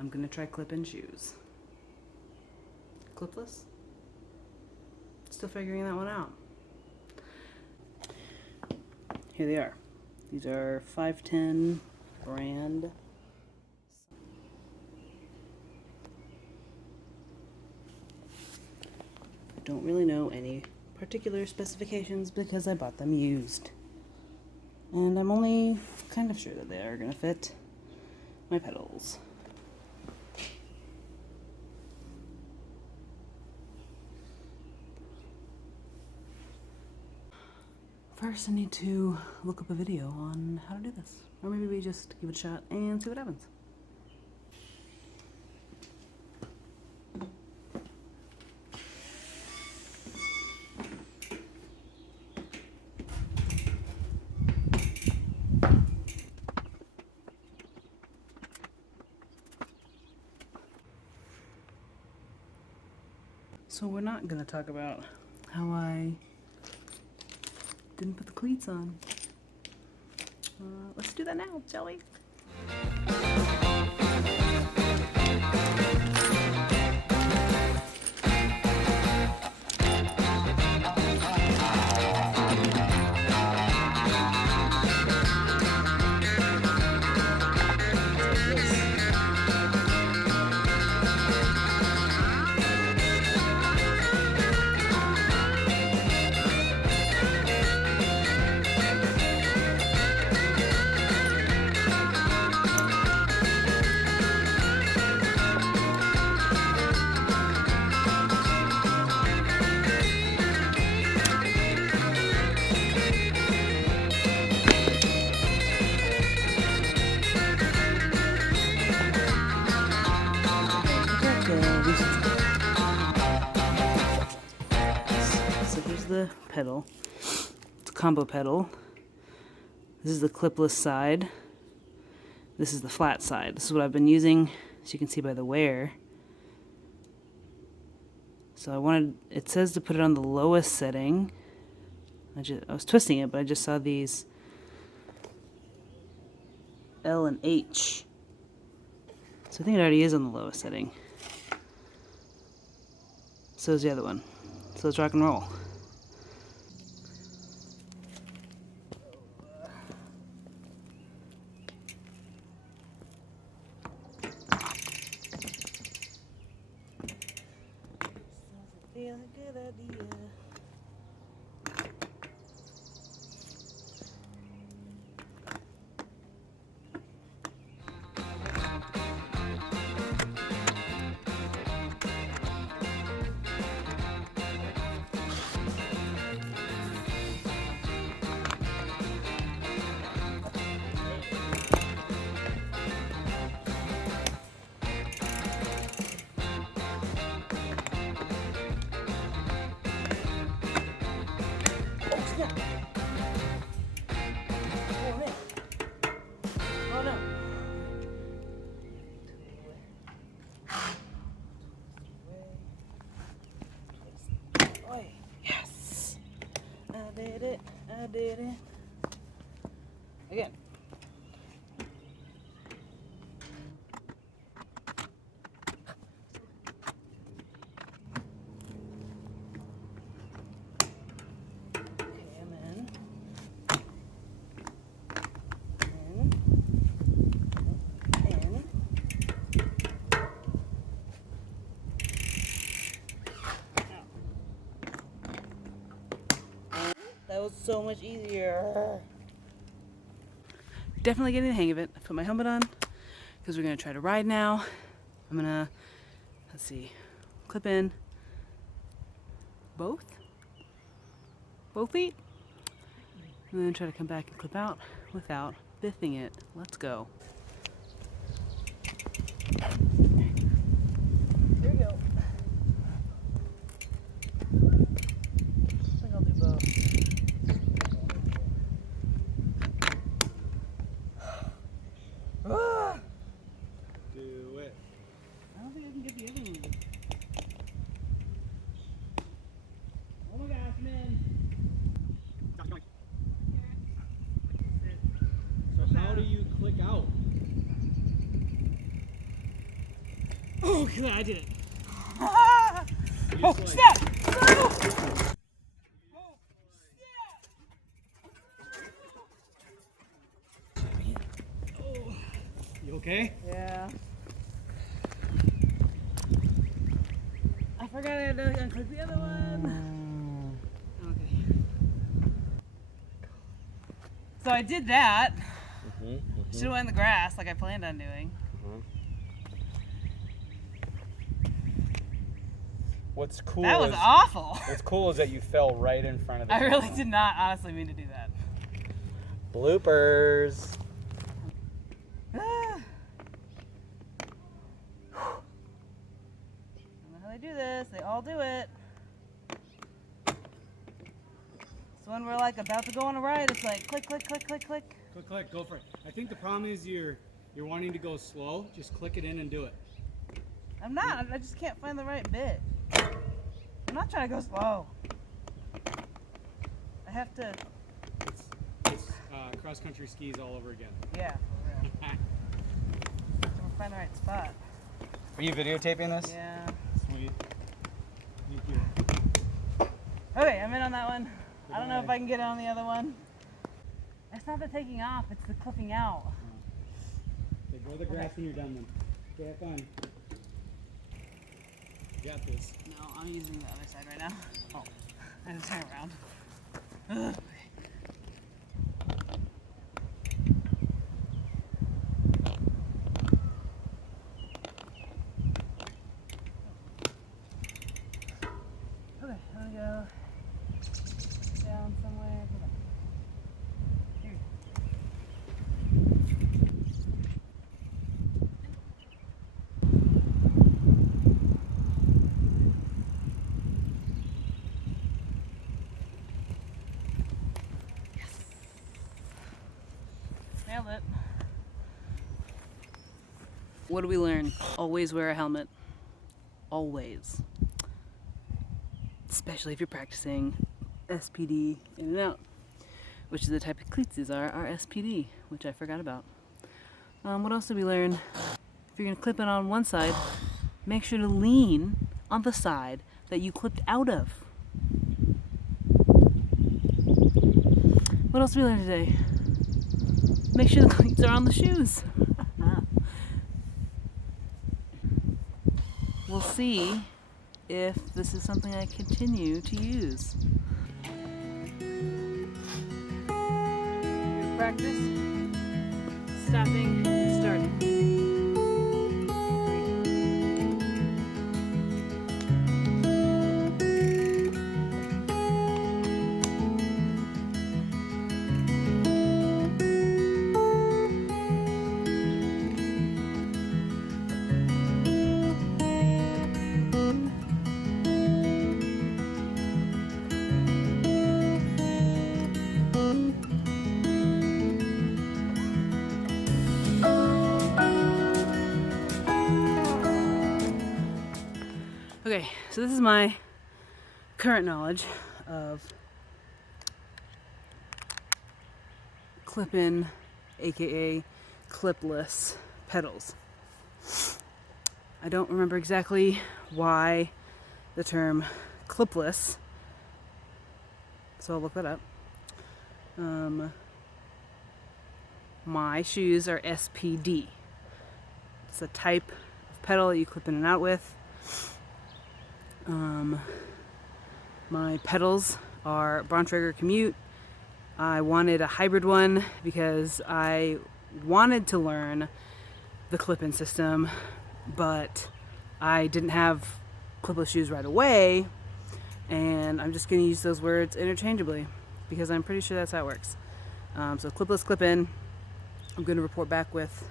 I'm gonna try clip-in shoes. Clipless? Still figuring that one out. Here they are. These are 510 brand. I don't really know any particular specifications because I bought them used. And I'm only kind of sure that they are gonna fit my pedals. First, I need to look up a video on how to do this. Or maybe we just give it a shot and see what happens. So we're not going to talk about how I didn't put the cleats on. Let's do that now, shall we? So here's the pedal. It's a combo pedal. This is the clipless side. This is the flat side. This is what I've been using, as you can see by the wear. So it says to put it on the lowest setting. I was twisting it, but I just saw these L and H. So I think it already is on the lowest setting. So is the other one. So let's rock and roll. Feel a good idea. I did it. Again. Okay, I'm in. In. That was so much easier. Definitely getting the hang of it. I put my helmet on because we're going to try to ride now. I'm going to, let's see, clip in both feet. And then try to come back and clip out without biffing it. Let's go. Here we go. I think I'll do both. Look at that, I did it. Oh, snap! No! You okay? Yeah. I forgot I had to unclick the other one. Okay. So I did that. Should have went in the grass like I planned on doing. What's cool That was awful. What's cool is that you fell right in front of the I really did not honestly mean to do that. Bloopers. I don't know how they do this. They all do it. So when we're like about to go on a ride, it's like click, click, click, click, click. Click, click, go for it. I think the problem is you're wanting to go slow. Just click it in and do it. I'm not. I just can't find the right bit. I'm not trying to go slow. I have to. It's cross-country skis all over again. Yeah, for real. We'll find the right spot. Are you videotaping this? Yeah. Sweet. Thank you. Okay, I'm in on that one. I don't know if I can get on the other one. It's not the taking off, it's the clipping out. Okay, go to the grass when you're done then. Okay, have fun. You got this. No, I'm using the other side right now. Oh, I had to turn around. Ugh. Okay, I'm gonna go down somewhere. Here. Yes. Nailed it. What do we learn? Always wear a helmet. Always. Especially if you're practicing SPD in and out, which is the type of cleats these are SPD, which I forgot about. What else did we learn? If you're going to clip it on one side, make sure to lean on the side that you clipped out of. What else did we learn today? Make sure the cleats are on the shoes. We'll see if this is something I continue to use. Practice, stopping, and starting. Okay, so this is my current knowledge of clip-in, aka clipless pedals. I don't remember exactly why the term clipless, so I'll look that up. My shoes are SPD. It's a type of pedal that you clip in and out with. My pedals are Bontrager Commuter. I wanted a hybrid one because I wanted to learn the clip-in system, but I didn't have clipless shoes right away, and I'm just going to use those words interchangeably because I'm pretty sure that's how it works. So clipless, clip-in. I'm going to report back with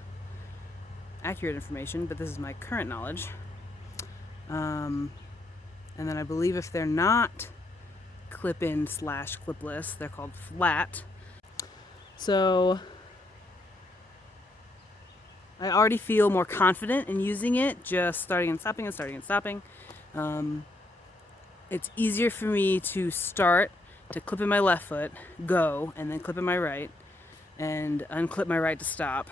accurate information, but this is my current knowledge. And then I believe if they're not clip-in / clipless, they're called flat. So I already feel more confident in using it, just starting and stopping and starting and stopping. It's easier for me to start, to clip in my left foot, go, and then clip in my right, and unclip my right to stop.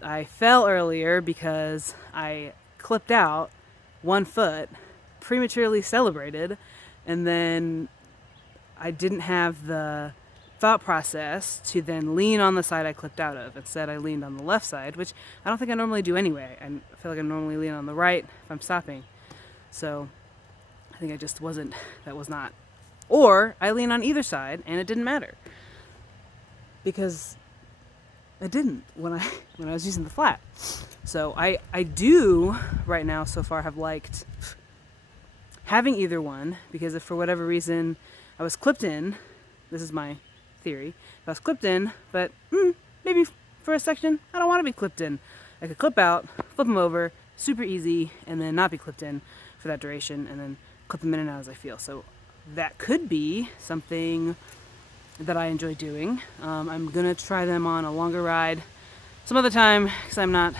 I fell earlier because I clipped out one foot, prematurely celebrated, and then I didn't have the thought process to then lean on the side I clipped out of. Instead, I leaned on the left side, which I don't think I normally do anyway. I feel like I normally lean on the right if I'm stopping. So I think I just wasn't, that was not. Or I lean on either side and it didn't matter. Because it didn't when I was using the flat. So I do right now so far have liked having either one, because if for whatever reason I was clipped in, this is my theory, if I was clipped in, but maybe for a section I don't want to be clipped in, I could clip out, flip them over, super easy, and then not be clipped in for that duration, and then clip them in and out as I feel. So that could be something that I enjoy doing. I'm gonna try them on a longer ride some other time, because I'm not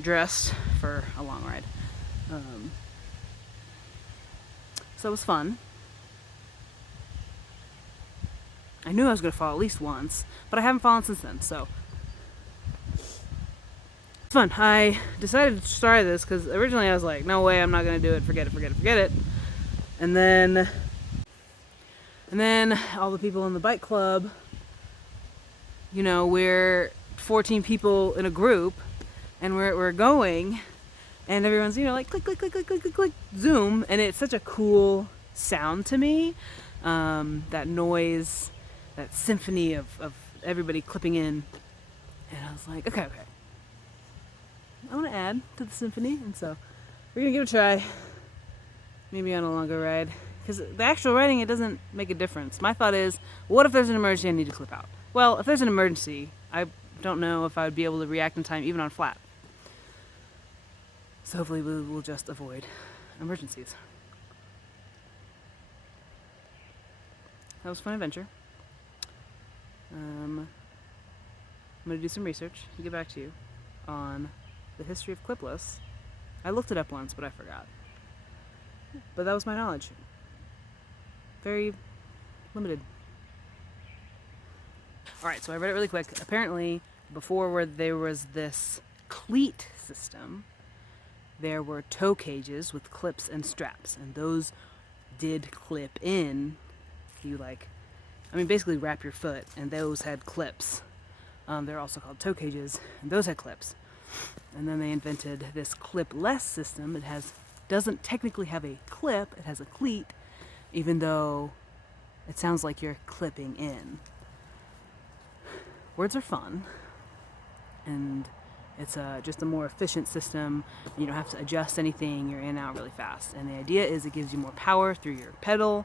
dressed for a long ride. So it was fun. I knew I was gonna fall at least once, but I haven't fallen since then, so it's fun. I decided to try this because originally I was like, no way, I'm not gonna do it, forget it. And then all the people in the bike club, you know, we're 14 people in a group, and we're going, and everyone's, you know, like click, click, click, click, click, click, click, zoom, and it's such a cool sound to me. That noise, that symphony of everybody clipping in, and I was like, okay, I want to add to the symphony, and so we're gonna give it a try, maybe on a longer ride, because the actual riding, it doesn't make a difference. My thought is, what if there's an emergency I need to clip out? Well, if there's an emergency, I don't know if I would be able to react in time, even on flat. So hopefully we will just avoid emergencies. That was a fun adventure. I'm going to do some research and get back to you on the history of Clipless. I looked it up once, but I forgot. But that was my knowledge. Very limited. Alright, so I read it really quick. Apparently, before where there was this cleat system, there were toe cages with clips and straps, and those did clip in. You basically wrap your foot, and those had clips. They're also called toe cages, and those had clips. And then they invented this clipless system. It doesn't technically have a clip, it has a cleat, even though it sounds like you're clipping in. Words are fun, and it's just a more efficient system. You don't have to adjust anything, you're in and out really fast. And the idea is it gives you more power through your pedal,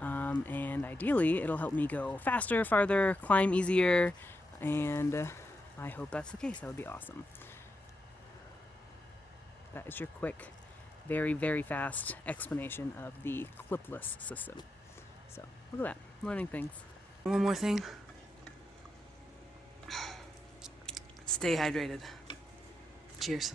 and ideally it'll help me go faster, farther, climb easier, and I hope that's the case. That would be awesome. That is your quick, very, very fast explanation of the clipless system. So, look at that. Learning things. One more thing. Stay hydrated. Cheers.